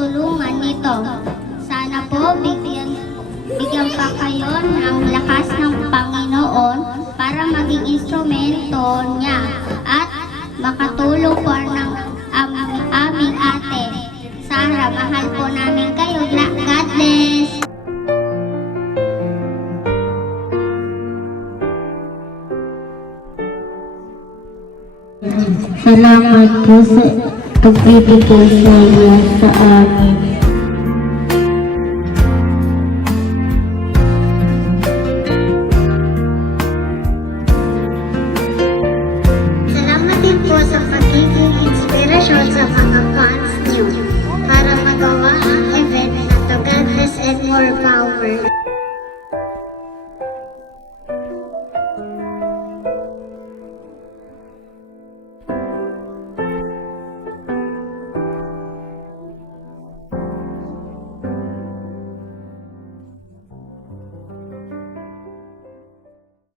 tulungan nito. Sana po bigyan pa kayo ng lakas ng Panginoon para maging instrumento niya at makatulong po ng aming ate. Sarah, mahal po namin kayo. God bless! Salamat po sa pagbibigay sa iyo sa amin.